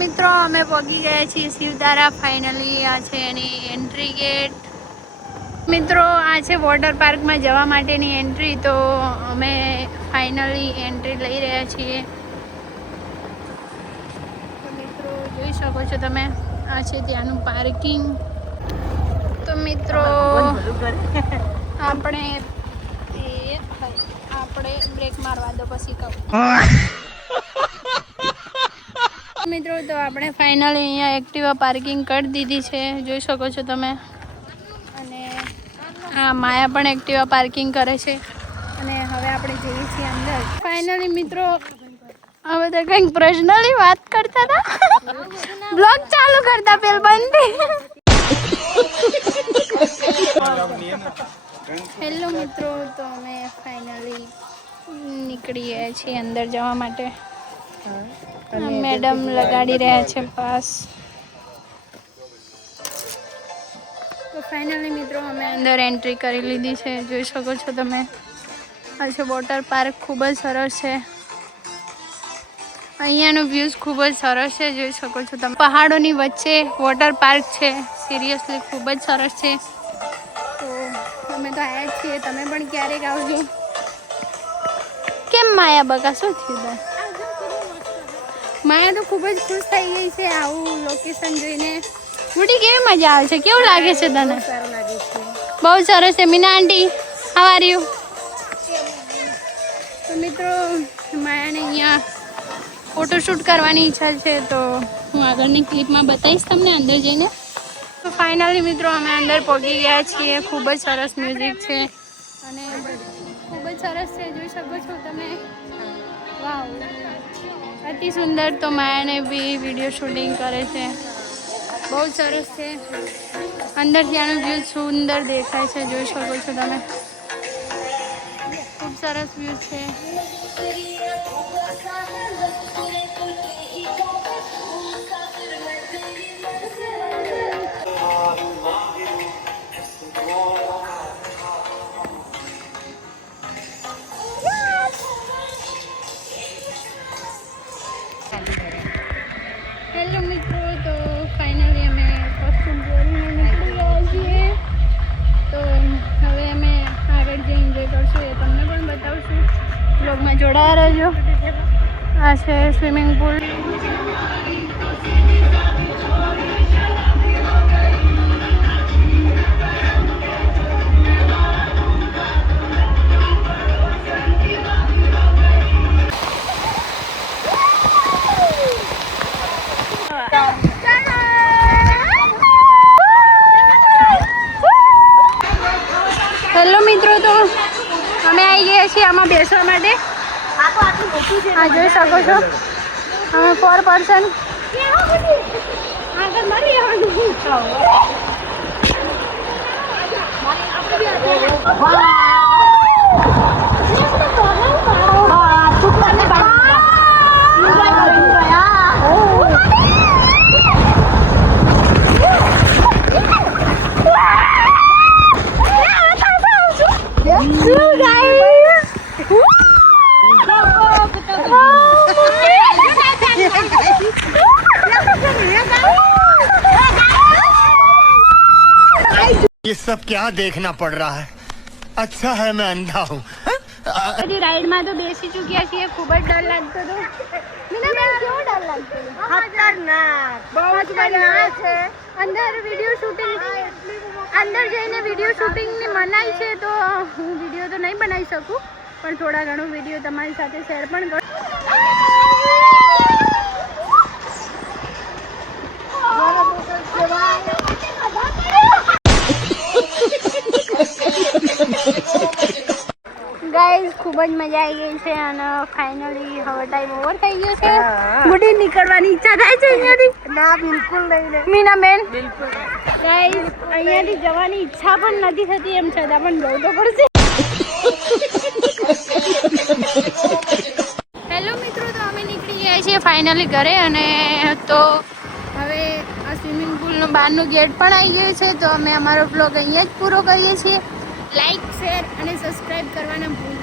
મિત્રો અમે પહોંચી ગયા છીએ શિવધારા ફાઇનલી આ છે એની એન્ટ્રી ગેટ. મિત્રો આ છે વોટર પાર્કમાં જવા માટેની એન્ટ્રી. તો અમે ફાઇનલી એન્ટ્રી લઈ રહ્યા છીએ. તો મિત્રો જોઈ શકો છો તમે, આ છે ત્યાંનું પાર્કિંગ. તો મિત્રો આપણે બ્રેક મારવા દો પછી કહું. મિત્રો તો આપણે ફાઇનલી અહીંયા એક્ટિવા પાર્કિંગ કરી દીધી છે, જોઈ શકો છો તમે. અને હા, માયા પણ એક્ટિવા પાર્કિંગ કરે છે. અને હવે આપણે જઈએ છીએ અંદર. ફાઇનલી મિત્રો હવે તો કંઈક પર્સનલી વાત કરતા હતા, બ્લોગ ચાલુ કરતા પેલ બંધ. હેલો મિત્રો, તો અમે ફાઇનલી નીકળી ગયા છીએ અંદર જવા માટે. મેડમ લગાડી રહ્યા છે પાસ. તો ફાઇનલી મિત્રો અમે અંદર એન્ટ્રી કરી લીધી છે, જોઈ શકો છો તમે. આ છે વોટર પાર્ક, ખૂબ જ સરસ છે. અહીંયાનો વ્યૂઝ ખૂબ જ સરસ છે, જોઈ શકો છો તમે. પહાડોની વચ્ચે વોટર પાર્ક છે, સિરિયસલી ખૂબ જ સરસ છે. તો અમે તો આવ્યા જ છીએ, તમે પણ ક્યારેક આવજો. કેમ માયા બકા, શું થયું? માયા તો ખૂબ જ ખુશ થઈ ગઈ છે આવું લોકેશન જોઈને. બુટી કેવી મજા આવે છે, કેવું લાગે છે તને? સારું લાગે છે, બહુ સરસ છે. મીના આંટી, હાઉ આર યુ? તો મિત્રો માયાને અહીંયા ફોટોશૂટ કરવાની ઈચ્છા છે, તો હું આગળની ક્લિપમાં બતાવીશ તમને અંદર જઈને. તો ફાઇનલી મિત્રો અમે અંદર પહોંચી ગયા છીએ. ખૂબ જ સરસ મ્યુઝિક છે અને ખૂબ જ સરસ છે, જોઈ શકો છો તમે. વાવ, અતિ સુંદર. તો માયાને બી વિડીયો શૂટિંગ કરે છે, બહુ સરસ છે. અંદર ત્યાંનું વ્યૂ સુંદર દેખાય છે, જોઈ શકો છો તમે. ખૂબ સરસ વ્યૂ છે. હેલો મિત્રો, તો ફાઇનલી અમે કોસ્ટ્યુમ પહેરીને નીકળી ગયા છીએ. તો હવે અમે આગળ જે એન્જોય કરશું એ તમને પણ બતાવશું. બ્લોગમાં જોડાયા રહેજો. આ છે સ્વિમિંગ પુલ. હેલો મિત્રો, તો અમે આવી ગયા છીએ આમાં બેસવા માટે. હા, જોઈ શકો છો અમે 4 પર્સન. ये सब क्या देखना पड़ रहा है? अच्छा है मैं अंधा हूँ. રાઈડમાં તો બેસી ચૂક્યા છીએ. ખૂબ જ ડર લાગતો હતો. મીનાબેન, કેવો ડર લાગતો? ખતરનાક, બહુ જ મજા છે. અંદર વિડીયો શૂટિંગ, અંદર જઈને વિડીયો શૂટિંગની મનાઈ છે, તો હું વિડીયો તો નહીં બનાવી શકું, પણ થોડા ઘણો વિડીયો તમારી સાથે શેર પણ કરું. ગાઈઝ, ખૂબ જ મજા આવી ગઈ છે અને ફાઇનલી હવે ટાઈમ ઓવર થઈ ગયો છે. મોટી નીકળવાની ઈચ્છા થાય છે અહીંયાથી? ના, બિલકુલ નહીં. મીનાબેન, બિલકુલ. ગાઈઝ, અહીંયાથી જવાની ઈચ્છા પણ નથી થતી, એમ છતાં પણ જવું તો પડશે. હેલો મિત્રો, તો અમે નીકળી ગયા છીએ ફાઇનલી ઘરે. અને તો હવે આ સ્વિમિંગ પુલનું બહારનું ગેટ પણ આવી ગયું છે. તો અમે અમારો બ્લોગ અહીંયા જ પૂરો કરીએ છીએ. લાઈક, શેર અને સબસ્ક્રાઈબ કરવાના ભૂલ